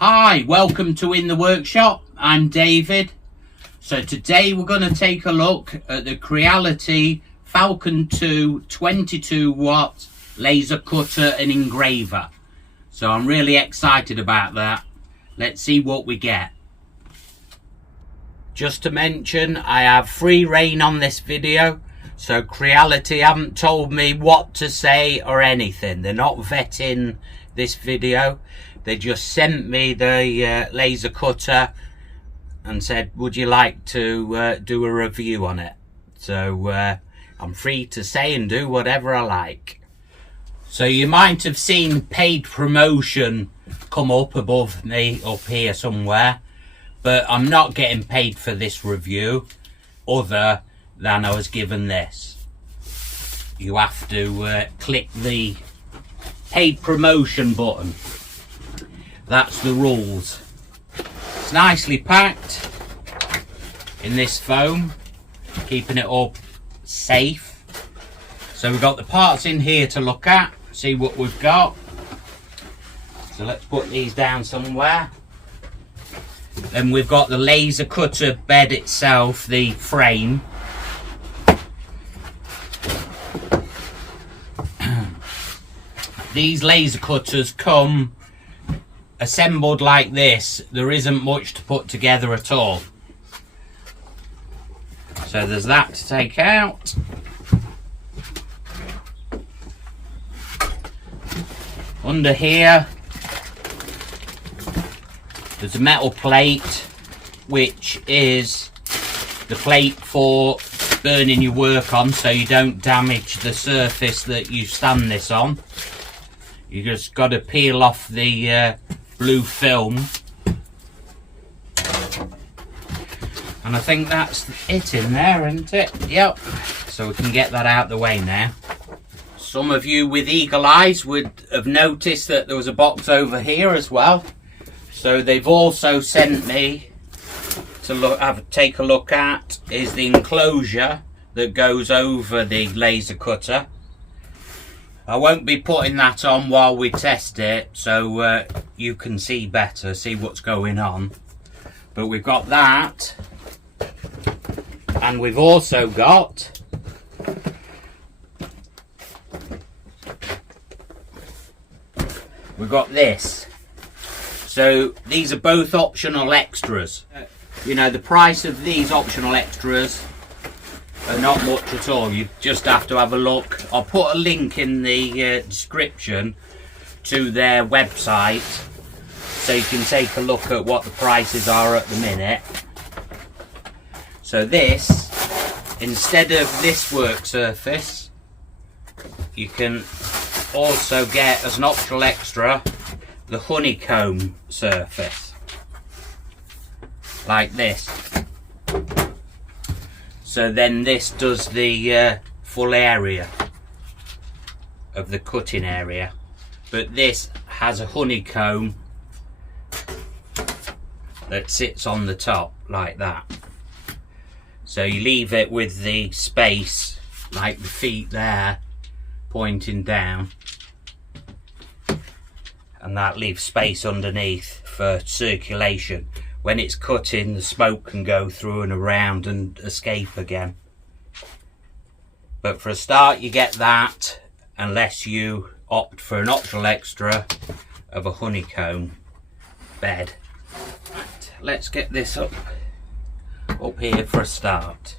Hi, welcome to In the Workshop. I'm David. So today we're going to take a look at the Creality Falcon 2 22 watt laser cutter and engraver. So I'm really excited about that. Let's see what we get. Just to mention, I have free reign on this video, so Creality haven't told me what to say or anything. They're not vetting this video. They just sent me the laser cutter and said, would you like to do a review on it? So I'm free to say and do whatever I like. So you might have seen paid promotion come up above me up here somewhere, but I'm not getting paid for this review other than I was given this. You have to click the paid promotion button. That's the rules. It's nicely packed in this foam, keeping it all safe. So we've got the parts in here to look at, see what we've got. So let's put these down somewhere. Then we've got the laser cutter bed itself, the frame. These laser cutters come assembled like this. There isn't much to put together at all. So there's that to take out. Under here there's a metal plate, which is the plate for burning your work on, so you don't damage the surface that you stand this on. You just got to peel off the blue film, and I think that's it in there, isn't it? Yep. So we can get that out the way now. Some of you with eagle eyes would have noticed that there was a box over here as well. So they've also sent me to take a look at is the enclosure that goes over the laser cutter. I won't be putting that on while we test it, so you can see better, see what's going on. But we've got that, and we've also got this. So these are both optional extras. You know, the price of these optional extras are not much at all. You just have to have a look. I'll put a link in the description to their website so you can take a look at what the prices are at the minute. So this, instead of this work surface, you can also get as an optional extra the honeycomb surface, like this. So then this does the full area of the cutting area, but this has a honeycomb that sits on the top like that. So you leave it with the space, like the feet there pointing down, and that leaves space underneath for circulation. When it's cutting, the smoke can go through and around and escape again. But for a start, you get that, unless you opt for an optional extra of a honeycomb bed. Right, let's get this up here for a start.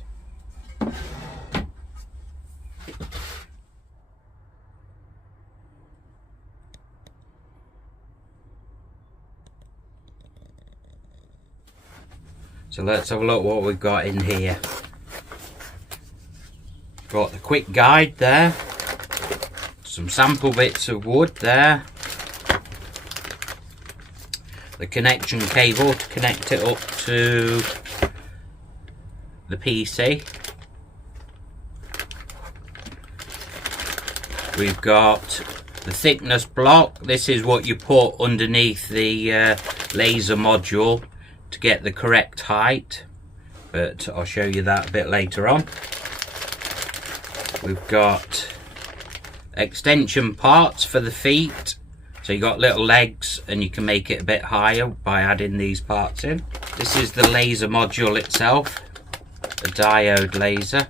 So let's have a look what we've got in here. Got the quick guide there, some sample bits of wood there, the connection cable to connect it up to the PC. We've got the thickness block. This is what you put underneath the laser module to get the correct height, but I'll show you that a bit later on. We've got extension parts for the feet, So you got little legs, and you can make it a bit higher by adding these parts in. This is the laser module itself, a diode laser.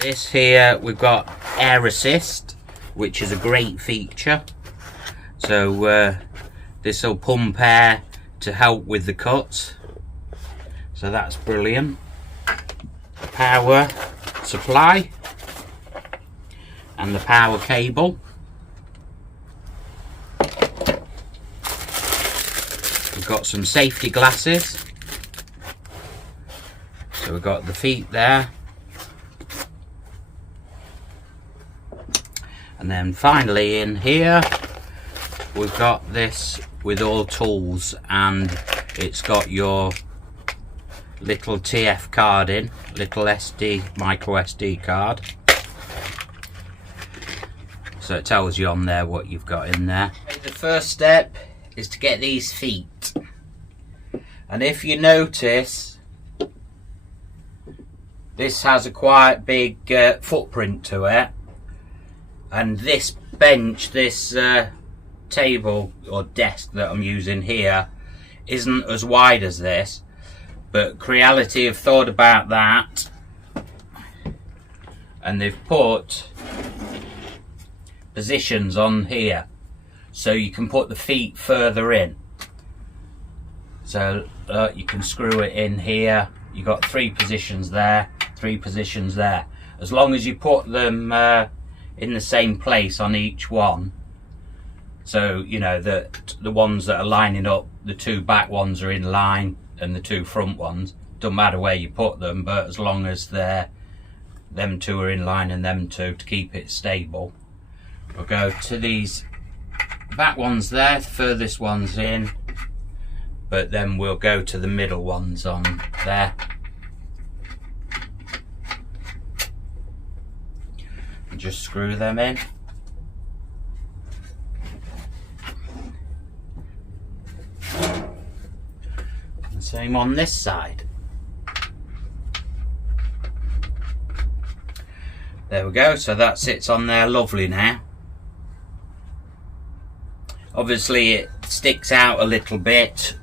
This here, we've got air assist, which is a great feature. So this will pump air to help with the cuts. So that's brilliant. Power supply and the power cable. We've got some safety glasses. So we've got the feet there. And then finally in here we've got this with all tools, and it's got your little TF card in, little SD, micro SD card. So it tells you on there what you've got in there. The first step is to get these feet. And if you notice, this has a quite big footprint to it. And this bench, this table or desk that I'm using here isn't as wide as this. But Creality have thought about that, and they've put positions on here so you can put the feet further in. So you can screw it in here. You've got 3 positions there, 3 positions there. As long as you put them in the same place on each one. So you know that the ones that are lining up, the 2 back ones are in line, and the 2 front ones. Doesn't matter where you put them, but as long as them 2 are in line and them 2 to keep it stable. We'll go to these back ones there, the furthest ones in, but then we'll go to the middle ones on there. And just screw them in. Same on this side. There we go, so that sits on there lovely now. Obviously it sticks out a little bit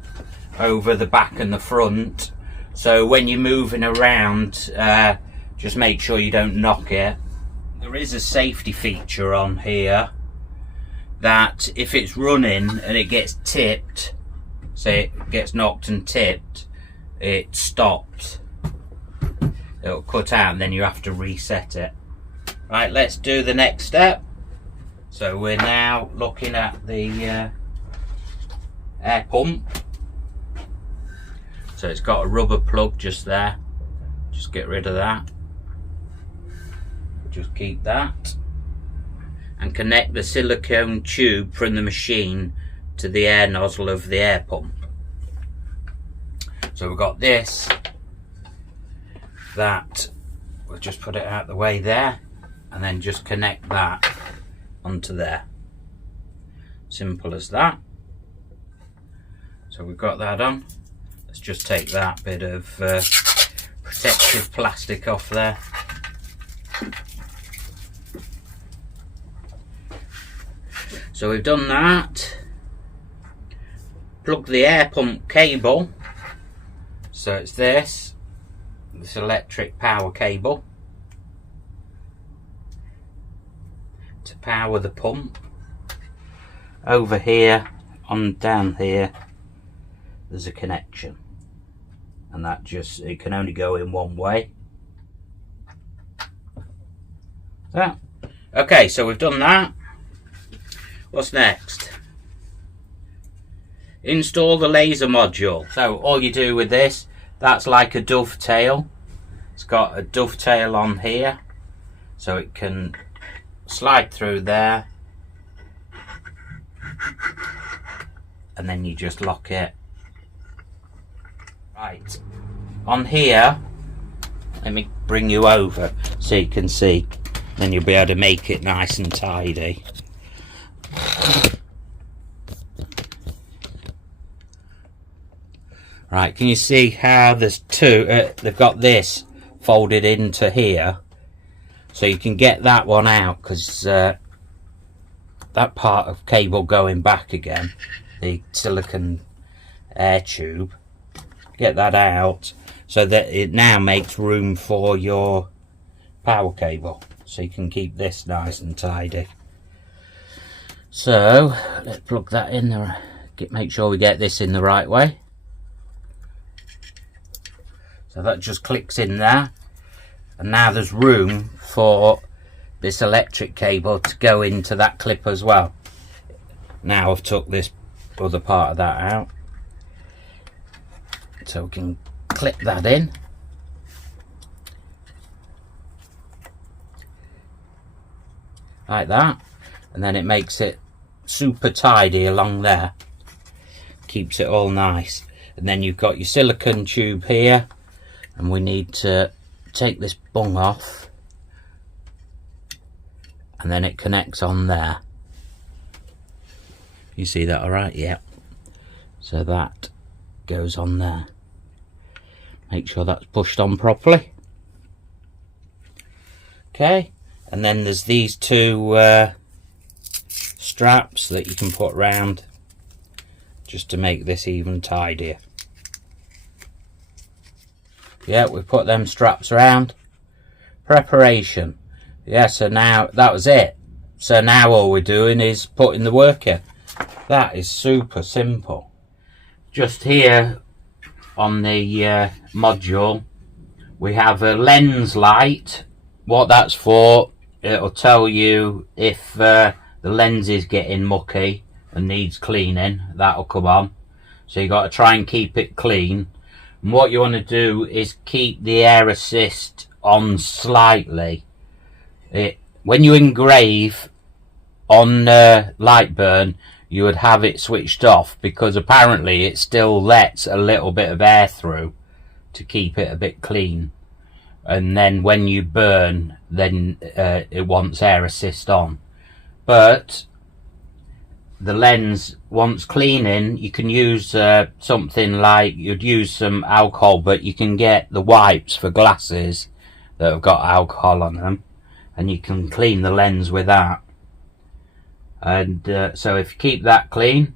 over the back and the front, so when you're moving around, just make sure you don't knock it. There is a safety feature on here that if it's running and it gets tipped, say it gets knocked and tipped, it stops. It'll cut out and then you have to reset it. Right, let's do the next step. So we're now looking at the air pump. So it's got a rubber plug just there. Just get rid of that. Just keep that. And connect the silicone tube from the machine to the air nozzle of the air pump. So we've got this, that, we'll just put it out the way there, and then just connect that onto there. Simple as that. So we've got that on. Let's just take that bit of protective plastic off there. So we've done that. Plug the air pump cable, so it's this electric power cable to power the pump. Over here, down here, there's a connection, and that just, it can only go in one way. So, okay, so we've done that. What's next? Install the laser module. So all you do with this, that's like a dovetail. It's got a dovetail on here, so it can slide through there, and then you just lock it. Right, on here, let me bring you over so you can see, then you'll be able to make it nice and tidy. Right, can you see how there's 2, they've got this folded into here, so you can get that one out, because that that part of cable going back again, the silicon air tube. Get that out so that it now makes room for your power cable, so you can keep this nice and tidy. So let's plug that in there. Make sure we get this in the right way. So that just clicks in there, and now there's room for this electric cable to go into that clip as well. Now I've took this other part of that out, so we can clip that in. Like that, and then it makes it super tidy along there, keeps it all nice. And then you've got your silicone tube here, and we need to take this bung off, and then it connects on there. You see that all right? Yeah. So that goes on there. Make sure that's pushed on properly. Okay, and then there's these two straps that you can put round just to make this even tidier. Yeah, we put them straps around. Preparation. Yeah, so now that was it. So now all we're doing is putting the work in. That is super simple. Just here on the module we have a lens light. What that's for, it'll tell you if the lens is getting mucky and needs cleaning. That'll come on, so you got to try and keep it clean. And what you want to do is keep the air assist on slightly. When you engrave on light burn, you would have it switched off, because apparently it still lets a little bit of air through to keep it a bit clean. And then when you burn, then it wants air assist on. But the lens wants cleaning. You can use something like, you'd use some alcohol, but you can get the wipes for glasses that have got alcohol on them, and you can clean the lens with that. And so if you keep that clean,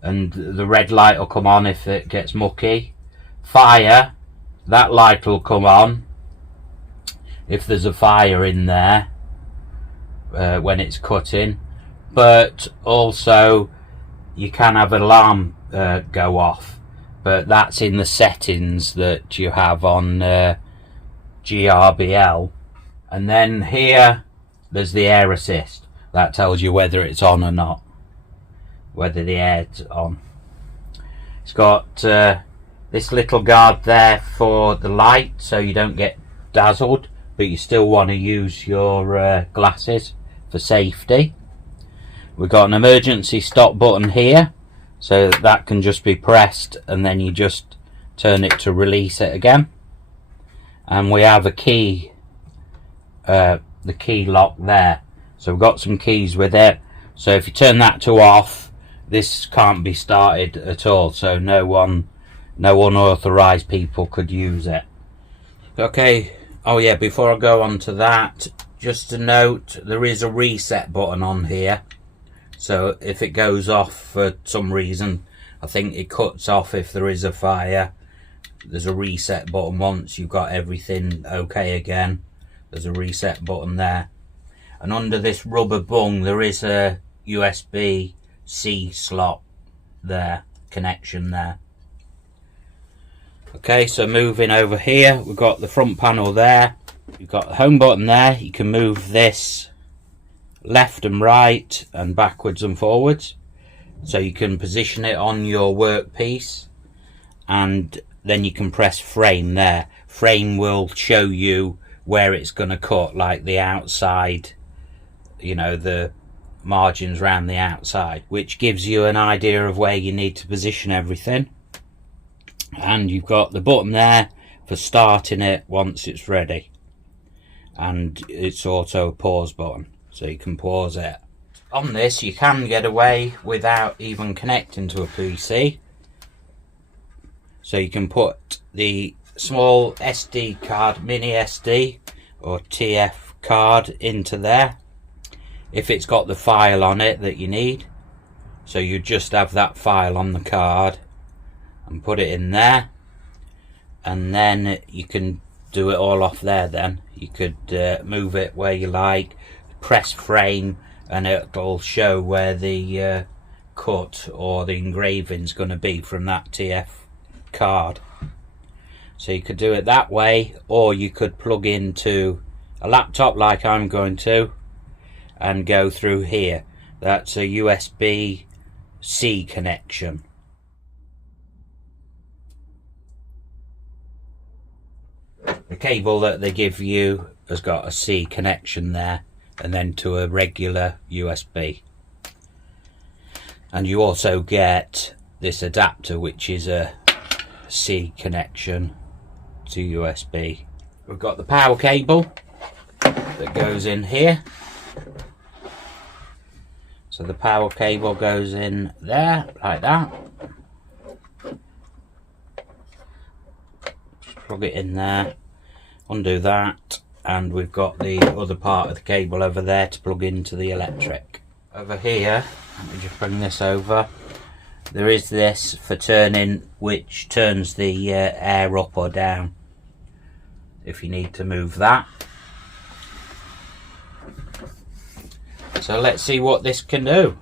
and the red light will come on if it gets mucky. Fire, that light will come on if there's a fire in there when it's cutting. But also you can have an alarm go off, but that's in the settings that you have on GRBL. And then here there's the air assist. That tells you whether it's on or not, whether the air's on. It's got this little guard there for the light, so you don't get dazzled, but you still want to use your glasses for safety. We've got an emergency stop button here, so that can just be pressed and then you just turn it to release it again. And we have a key, the key lock there. So we've got some keys with it. So if you turn that to off, this can't be started at all. So no unauthorized people could use it. Okay. Oh yeah, before I go on to that, just a note, there is a reset button on here. So if it goes off for some reason, I think it cuts off if there is a fire, there's a reset button. Once you've got everything okay again, there's a reset button there. And under this rubber bung there is a USB-C slot there, connection there. Okay, so moving over here, we've got the front panel there, you've got the home button there. You can move this left and right and backwards and forwards, so you can position it on your workpiece, and then you can press frame there. Frame will show you where it's going to cut, like the outside, you know, the margins around the outside, which gives you an idea of where you need to position everything. And you've got the button there for starting it once it's ready, and it's also a pause button, so you can pause it. On this you can get away without even connecting to a PC, so you can put the small SD card, mini SD or TF card into there, if it's got the file on it that you need. So you just have that file on the card and put it in there, and then you can do it all off there. Then you could move it where you like, press frame, and it'll show where the cut or the engraving's going to be from that TF card. So you could do it that way, or you could plug into a laptop like I'm going to and go through here. That's a USB-C connection. The cable that they give you has got a C connection there, and then to a regular USB. And you also get this adapter, which is a C connection to USB. We've got the power cable that goes in here. So the power cable goes in there like that. Just plug it in there, undo that, and we've got the other part of the cable over there to plug into the electric. Over here, let me just bring this over. There is this for turning, which turns the air up or down if you need to move that. So let's see what this can do.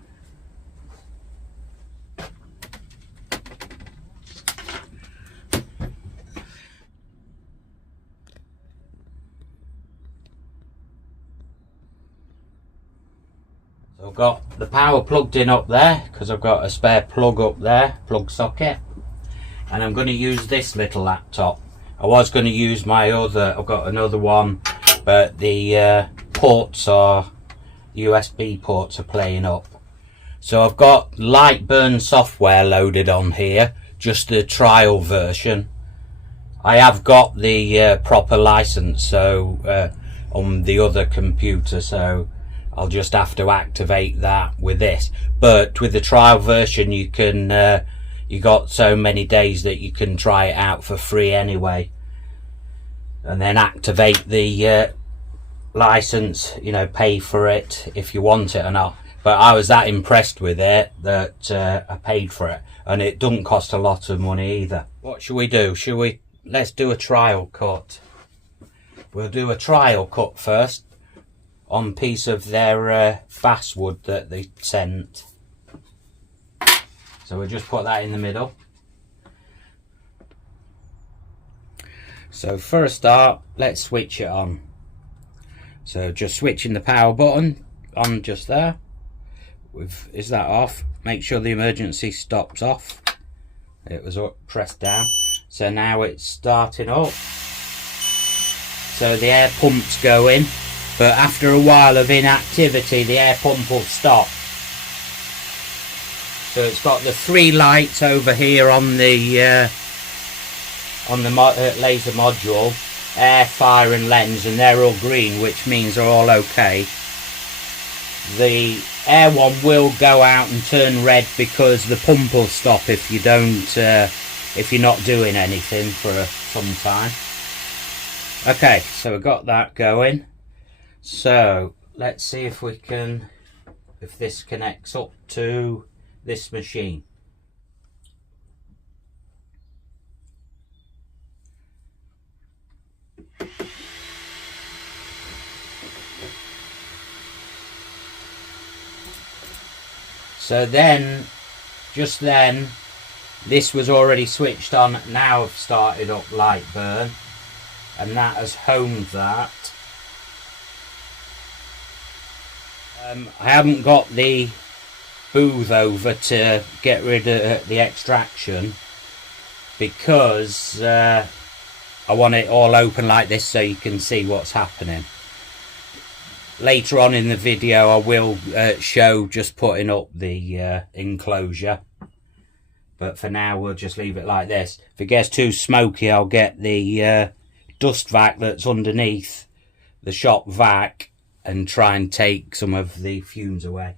So I've got the power plugged in up there because I've got a spare plug up there, plug socket, and I'm going to use this little laptop. I was going to use my other, I've got another one, but the ports are, USB ports are playing up. So I've got Lightburn software loaded on here, just the trial version. I have got the proper license on the other computer, so I'll just have to activate that with this. But with the trial version, you can you got so many days that you can try it out for free anyway, and then activate the license, you know, pay for it if you want it or not. But I was that impressed with it that I paid for it, and it doesn't cost a lot of money either. What should we do? Let's do a trial cut. We'll do a trial cut first on a piece of their basswood that they sent. So we'll just put that in the middle. So for a start, let's switch it on. So just switching the power button on just there. Is that off? Make sure the emergency stops off. It was pressed down. So now it's starting up. So the air pump's going, but after a while of inactivity, the air pump will stop. So it's got the 3 lights over here on the laser module, air, fire and lens, and they're all green, which means they're all okay. The air one will go out and turn red because the pump will stop if you don't, if you're not doing anything for some time. Okay, so we've got that going. So let's see if we can, if this connects up to this machine. So then, just then, this was already switched on. Now I've started up Lightburn, and that has homed that. I haven't got the booth over to get rid of the extraction because I want it all open like this so you can see what's happening. Later on in the video I will show just putting up the enclosure, but for now we'll just leave it like this. If it gets too smoky, I'll get the dust vac that's underneath the shop vac and try and take some of the fumes away.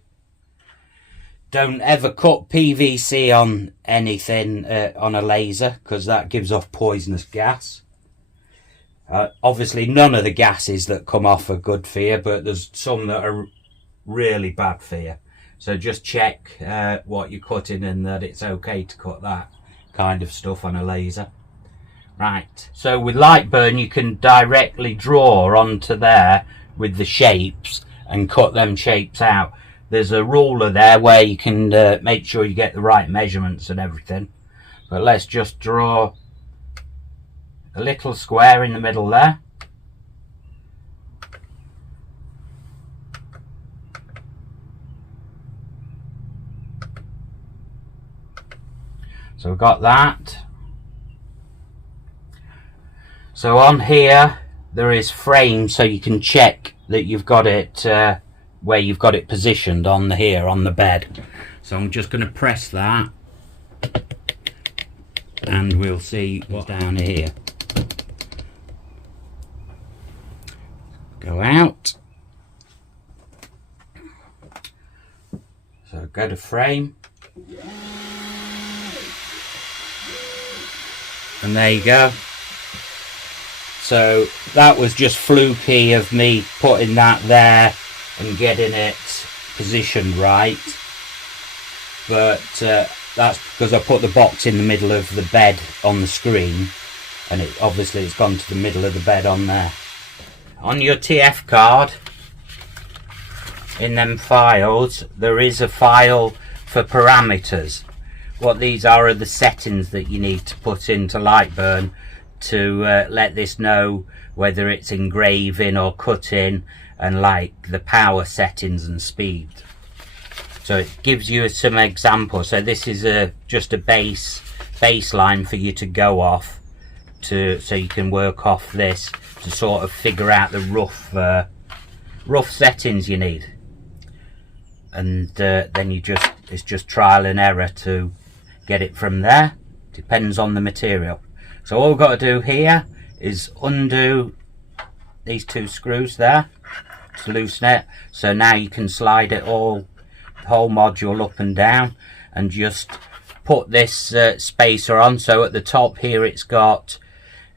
Don't ever cut PVC on anything on a laser, because that gives off poisonous gas. Obviously none of the gases that come off are good for you, but there's some that are really bad for you. So just check what you're cutting and that it's okay to cut that kind of stuff on a laser. Right, so with Lightburn you can directly draw onto there with the shapes and cut them shapes out. There's a ruler there where you can make sure you get the right measurements and everything. But let's just draw a little square in the middle there. So we've got that. So on here there is frame, so you can check that you've got it where you've got it positioned on here on the bed. So I'm just going to press that and we'll see what's down here. Go out. So go to frame. And there you go. So that was just fluky of me putting that there and getting it positioned right. But that's because I put the box in the middle of the bed on the screen, and obviously it's gone to the middle of the bed on there. On your TF card, in them files, there is a file for parameters. What these are the settings that you need to put into Lightburn to let this know whether it's engraving or cutting, and like the power settings and speed. So it gives you some examples. So this is just a baseline for you to go off to, so you can work off this to sort of figure out the rough settings you need. And then it's just trial and error to get it from there. Depends on the material. So all we've got to do here is undo these two screws there to loosen it. So now you can slide it the whole module up and down, and just put this spacer on. So at the top here it's got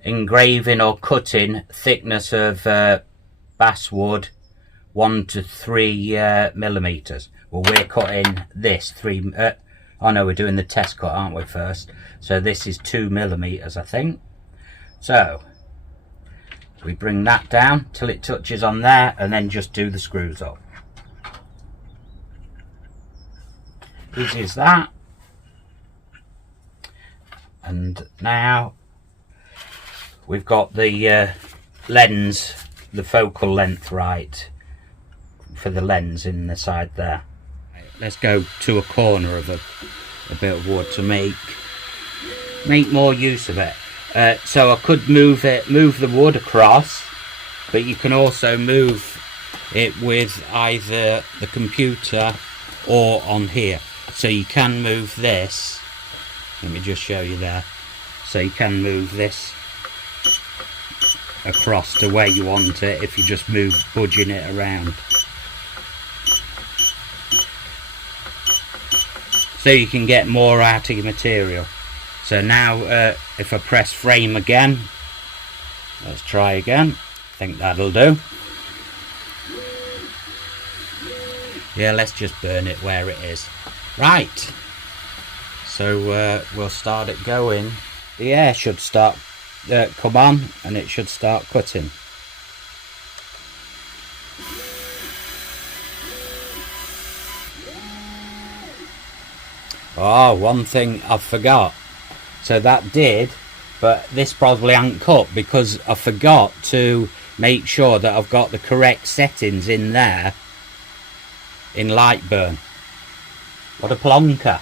engraving or cutting, thickness of basswood 1 to 3 millimeters. Well, we're cutting this oh no, we're doing the test cut, aren't we, first? So this is 2 millimeters, I think. So we bring that down till it touches on there, and then just do the screws up. Easy as that. And now we've got the lens, the focal length right for the lens in the side there. Let's go to a corner of a bit of wood to make more use of it. So I could move the wood across, but you can also move it with either the computer or on here. So you can move this. Let me just show you there. So you can move this across to where you want it if you just budging it around. So you can get more out of your material. So now if I press frame again, let's try again. I think that'll do. Yeah, let's just burn it where it is. Right, so we'll start it going. The air should start come on, and it should start cutting. Oh, one thing I forgot. So that did, but this probably hasn't cut because I forgot to make sure that I've got the correct settings in there in Lightburn. What a plonker.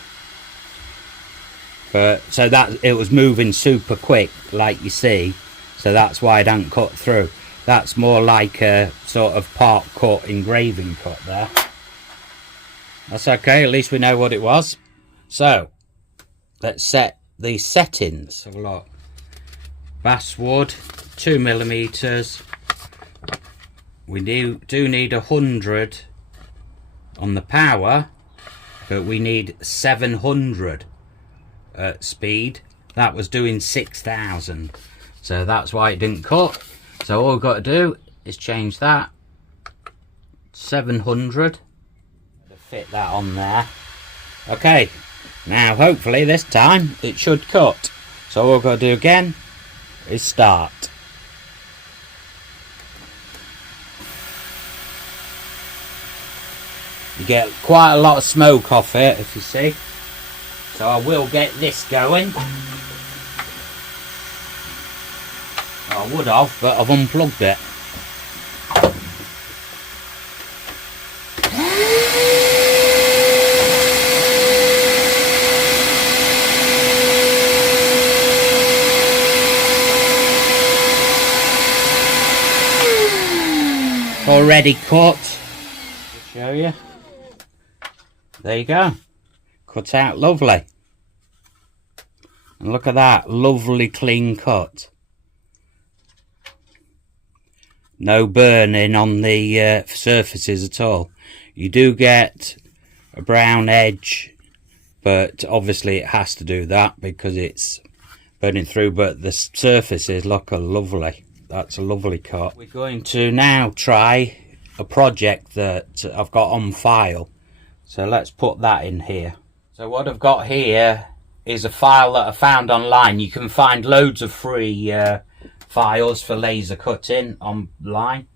But so that it was moving super quick, like you see, so that's why it hadn't cut through. That's more like a sort of part cut engraving cut there. That's okay, at least we know what it was. So let's set the settings. Have a look. Basswood 2 millimeters. We do need 100 on the power, but we need 700 speed. That was doing 6,000, so that's why it didn't cut. So all we've got to do is change that 700 fit that on there. Okay, now hopefully this time it should cut. So all we've got to do again is start. You get quite a lot of smoke off it, if you see. So I will get this going. I would have, but I've unplugged it. Already cut. I'll show you. There you go. Cut out lovely. And look at that, lovely clean cut. No burning on the surfaces at all. You do get a brown edge, but obviously it has to do that because it's burning through, but the surfaces look lovely. That's a lovely cut. We're going to now try a project that I've got on file. So let's put that in here. So what I've got here is a file that I found online. You can find loads of free files for laser cutting online.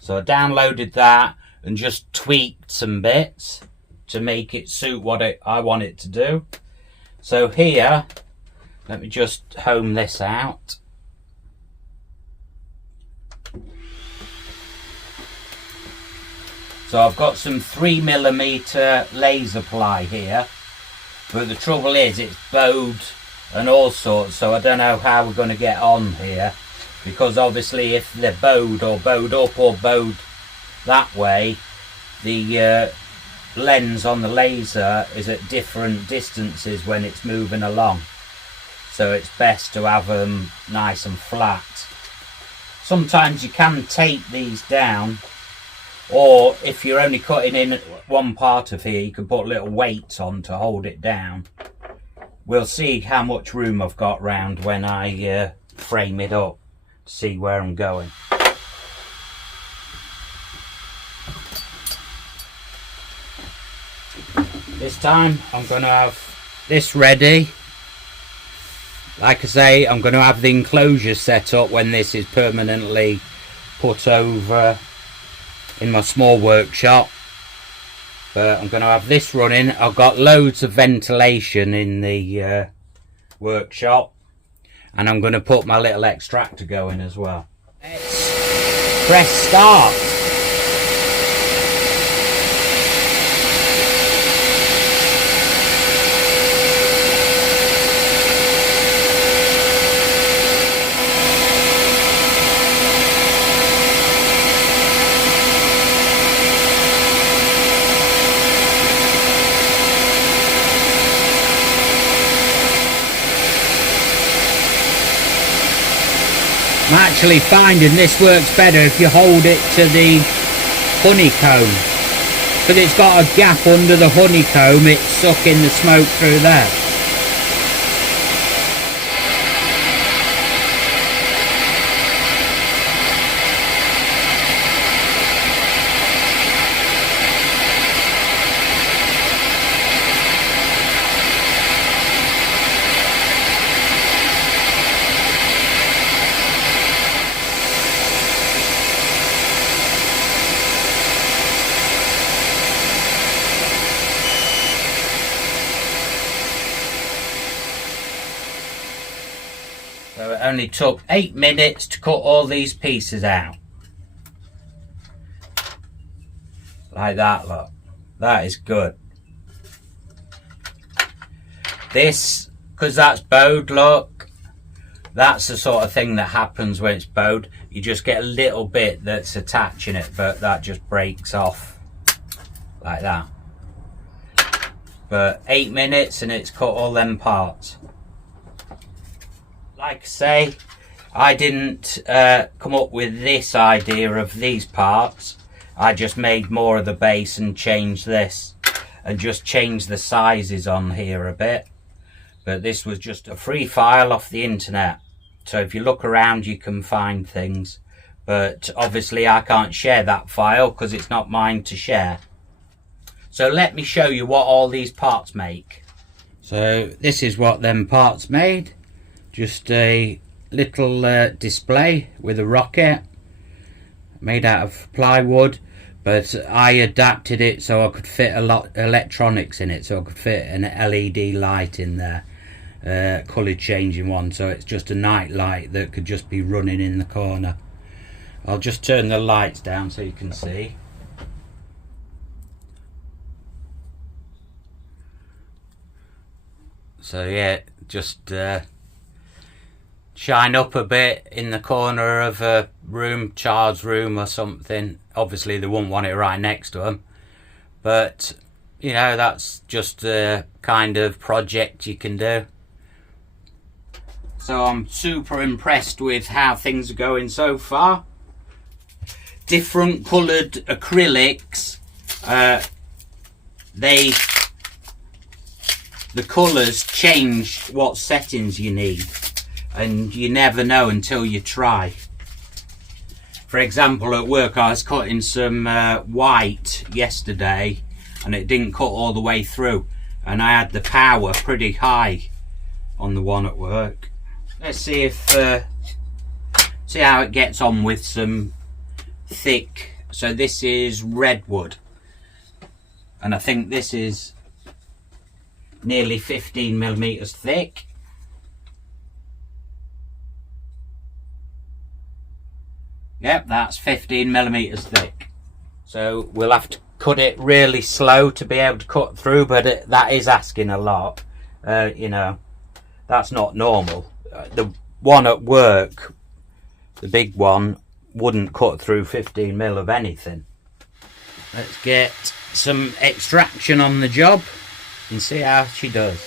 So I downloaded that and just tweaked some bits to make it suit what I want it to do. So here, let me just home this out. So I've got some 3mm laser ply here, but the trouble is it's bowed and all sorts, so I don't know how we're going to get on here, because obviously if they're bowed or bowed up or bowed that way, the lens on the laser is at different distances when it's moving along, so it's best to have them nice and flat. Sometimes you can tape these down, or if you're only cutting in one part of here, you can put little weights on to hold it down. We'll see how much room I've got round when I frame it up to see where I'm going. This time I'm going to have this ready. Like I say, I'm going to have the enclosure set up when this is permanently put over in my small workshop, but I'm going to have this running. I've got loads of ventilation in the workshop, and I'm going to put my little extractor going as well. Let's press start. I'm actually finding this works better if you hold it to the honeycomb, because it's got a gap under the honeycomb. It's sucking the smoke through there. So it only took 8 minutes to cut all these pieces out. Like that, look. That is good. This, because that's bowed, look. That's the sort of thing that happens when it's bowed. You just get a little bit that's attaching it, but that just breaks off. Like that. But 8 minutes and it's cut all them parts. Like I say, I didn't come up with this idea of these parts. I just made more of the base and changed this, and just changed the sizes on here a bit. But this was just a free file off the internet, so if you look around you can find things, but obviously I can't share that file because it's not mine to share. So So let me show you what all these parts make. So this is what them parts made. Just a little display with a rocket made out of plywood, but I adapted it so I could fit a lot of electronics in it, so I could fit an LED light in there, colour changing one, so it's just a night light that could just be running in the corner. I'll just turn the lights down so you can see. So yeah, just shine up a bit in the corner of a room, child's room or something. Obviously they wouldn't want it right next to them, but you know, that's just a kind of project you can do. So I'm super impressed with how things are going so far. Different coloured acrylics, the colours change what settings you need, and you never know until you try. For example, at work I was cutting some white yesterday and it didn't cut all the way through, and I had the power pretty high on the one at work. Let's see if see how it gets on with some thick. So this is redwood, and I think this is nearly 15mm thick. Yep, that's 15mm thick. So we'll have to cut it really slow to be able to cut through, but that is asking a lot. You know, that's not normal. The one at work, the big one, wouldn't cut through 15mm of anything. Let's get some extraction on the job and see how she does.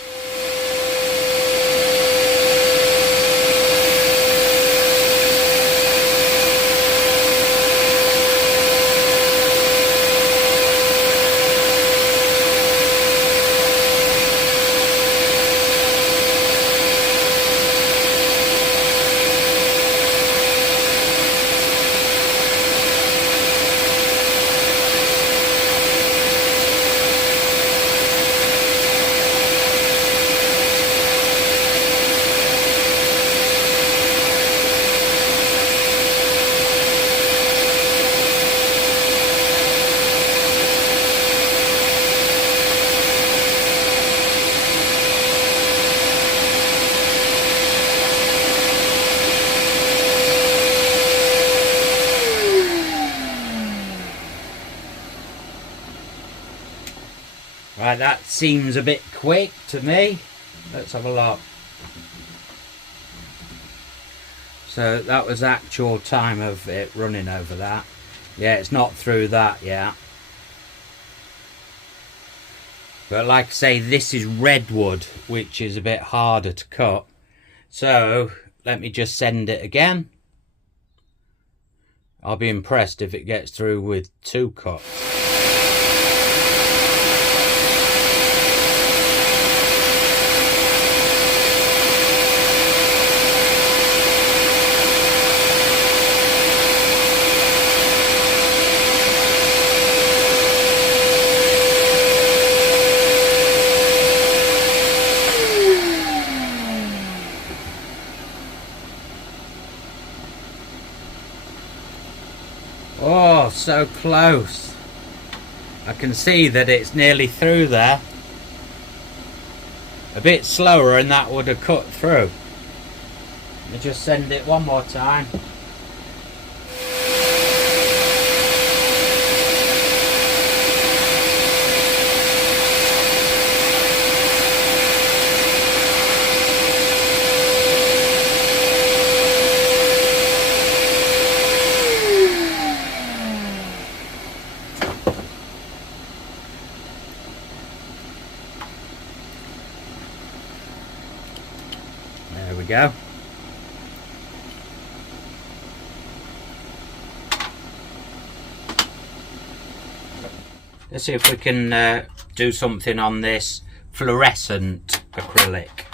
Right, that seems a bit quick to me. Let's have a look. So that was actual time of it running over that. Yeah, it's not through that yet. But like I say, this is redwood, which is a bit harder to cut. So let me just send it again. I'll be impressed if it gets through with 2 cuts. Oh, so close. I can see that it's nearly through there. A bit slower and that would have cut through. Let me just send it one more time. There we go. Let's see if we can do something on this fluorescent acrylic.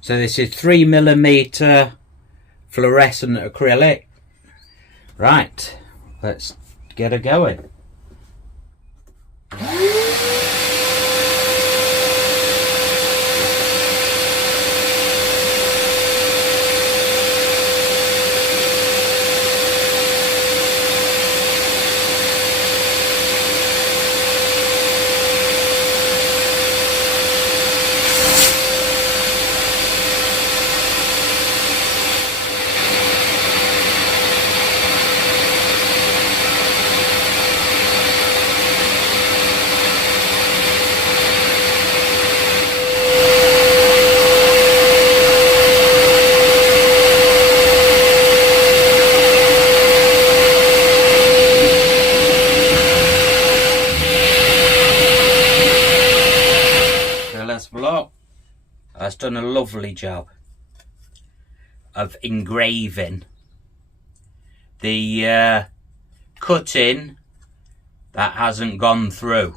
So this is 3mm fluorescent acrylic. Right, let's get her going. That's done a lovely job of engraving. The cutting, that hasn't gone through,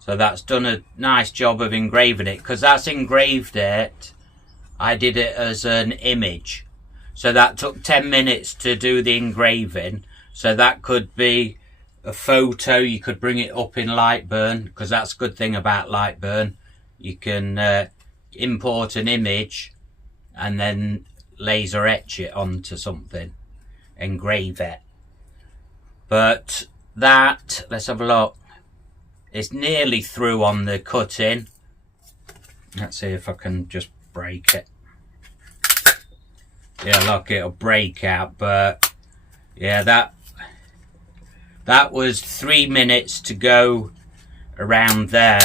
so that's done a nice job of engraving it, because that's engraved it. I did it as an image, so that took 10 minutes to do the engraving. So that could be a photo, you could bring it up in Lightburn, because that's a good thing about Lightburn. You can import an image and then laser etch it onto something, engrave it. But that, let's have a look, it's nearly through on the cutting. Let's see if I can just break it. Yeah, look, it'll break out, but yeah, that was 3 minutes to go around there.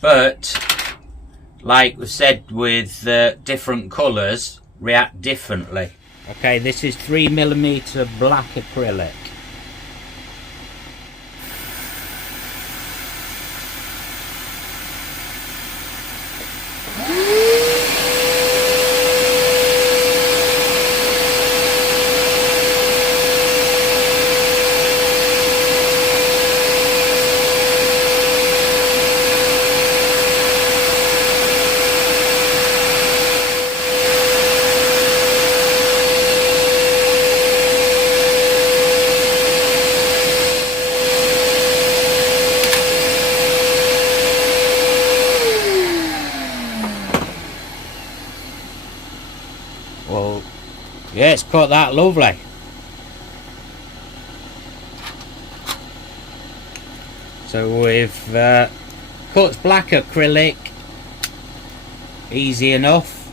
But like we said, with different colours react differently. Okay, this is 3mm black acrylic. Well, yeah, it's cut that lovely. So we've cut black acrylic, easy enough.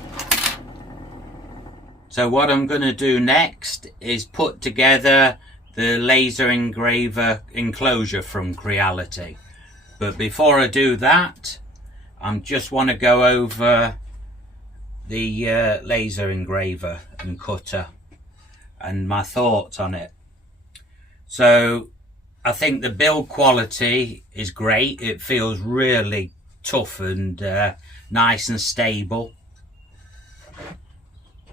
So what I'm going to do next is put together the laser engraver enclosure from Creality. But before I do that, I just want to go over the laser engraver and cutter and my thoughts on it. So I think the build quality is great. It feels really tough and nice and stable.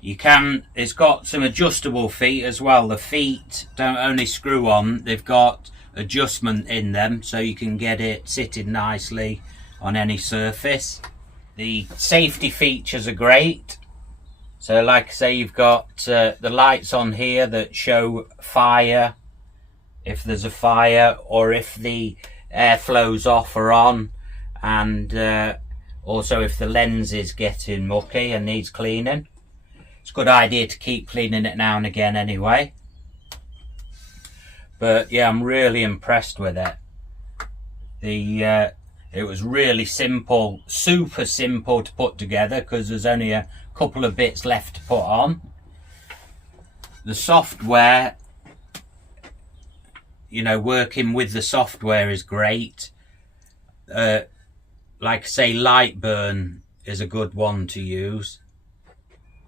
It's got some adjustable feet as well. The feet don't only screw on, they've got adjustment in them, so you can get it sitting nicely on any surface. The safety features are great. So like I say, you've got the lights on here that show fire, if there's a fire, or if the air flows off or on, and also if the lens is getting mucky and needs cleaning. It's a good idea to keep cleaning it now and again anyway. But yeah, I'm really impressed with it. It was really simple, super simple to put together, because there's only a couple of bits left to put on. The software, you know, working with the software is great. Like I say, Lightburn is a good one to use.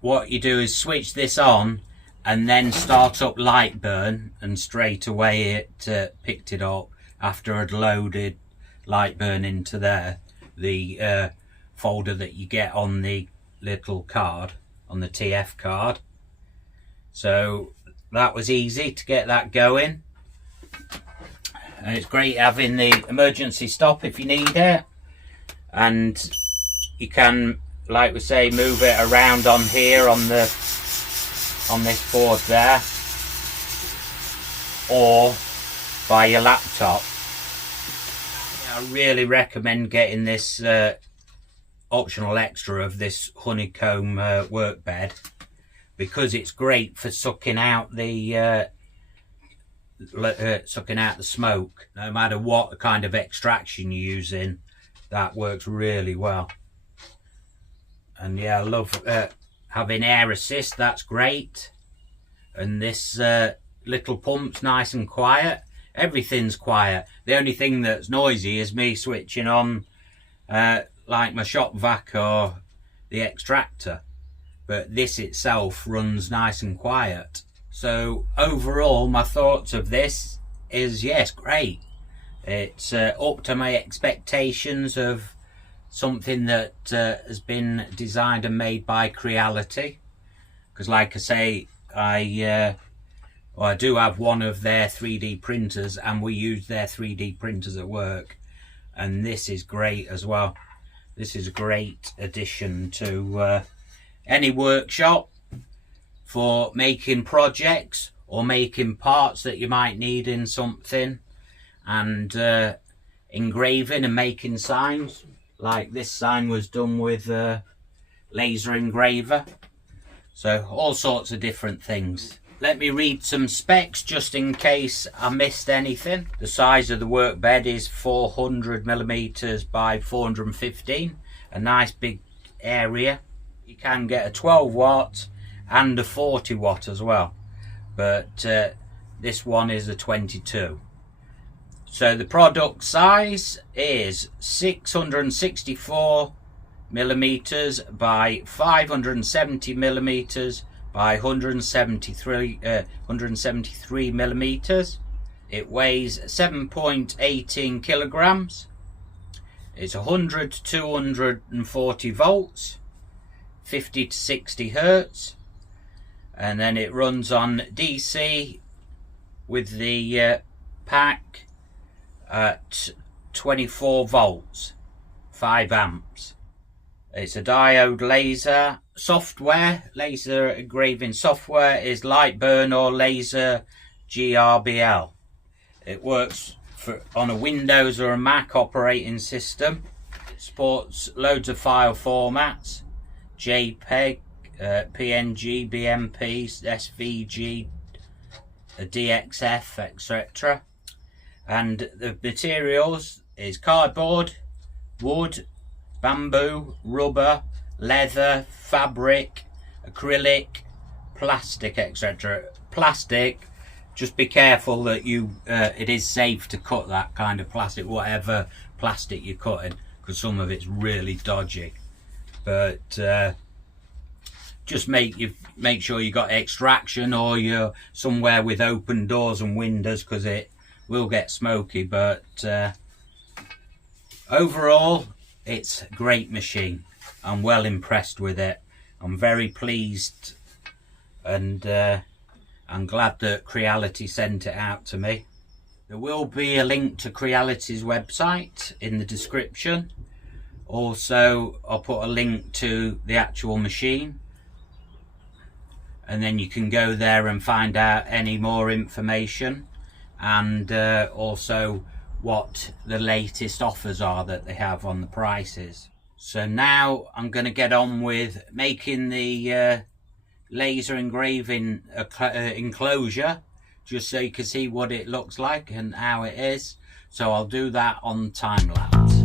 What you do is switch this on and then start up Lightburn, and straight away it picked it up after I'd loaded Lightburn into there, the folder that you get on the little card, on the TF card. So that was easy to get that going, and it's great having the emergency stop if you need it, and you can, like we say, move it around on here on this board there, or by your laptop. I really recommend getting this optional extra of this honeycomb work bed, because it's great for sucking out the smoke. No matter what kind of extraction you're using, that works really well. And yeah, I love having air assist, that's great. And this little pump's nice and quiet. Everything's quiet. The only thing that's noisy is me switching on like my shop vac or the extractor, but this itself runs nice and quiet. So overall, my thoughts of this is, yes, great. It's up to my expectations of something that has been designed and made by Creality, because like I say, I do have one of their 3D printers, and we use their 3D printers at work, and this is great as well. This is a great addition to any workshop for making projects or making parts that you might need in something, and engraving and making signs. Like this sign was done with laser engraver. So all sorts of different things. Let me read some specs just in case I missed anything. The size of the work bed is 400mm by 415, a nice big area. You can get a 12 watt and a 40 watt as well, but this one is a 22. So the product size is 664mm by 570mm by 173mm. It weighs 7.18 kilograms. It's 100 to 240 volts, 50 to 60 hertz, and then it runs on DC with the pack at 24 volts, 5 amps. It's a diode laser. Software, laser engraving software, is Lightburn or Laser GRBL. It works on a Windows or a Mac operating system. It supports loads of file formats: JPEG, PNG, BMP, SVG, DXF, etc. And the materials is cardboard, wood, bamboo, rubber, leather, fabric, acrylic, plastic, etc. Plastic, just be careful that you it is safe to cut that kind of plastic, whatever plastic you're cutting, because some of it's really dodgy. But just make sure you got extraction, or you're somewhere with open doors and windows, because it will get smoky. But overall, it's a great machine. I'm well impressed with it. I'm very pleased, and I'm glad that Creality sent it out to me. There will be a link to Creality's website in the description. Also, I'll put a link to the actual machine, and then you can go there and find out any more information, and also what the latest offers are that they have on the prices. So now I'm going to get on with making the laser engraving enclosure, just so you can see what it looks like and how it is. So I'll do that on time lapse.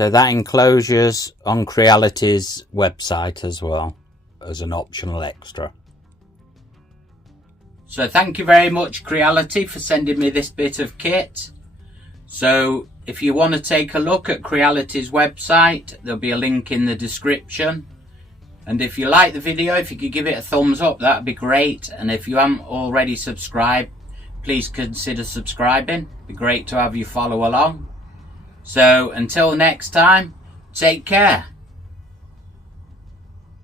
So that enclosure's on Creality's website as well as an optional extra. So thank you very much, Creality, for sending me this bit of kit. So if you want to take a look at Creality's website, there'll be a link in the description. And if you like the video, if you could give it a thumbs up, that'd be great. And if you haven't already subscribed, please consider subscribing. It'd be great to have you follow along. So until next time, take care.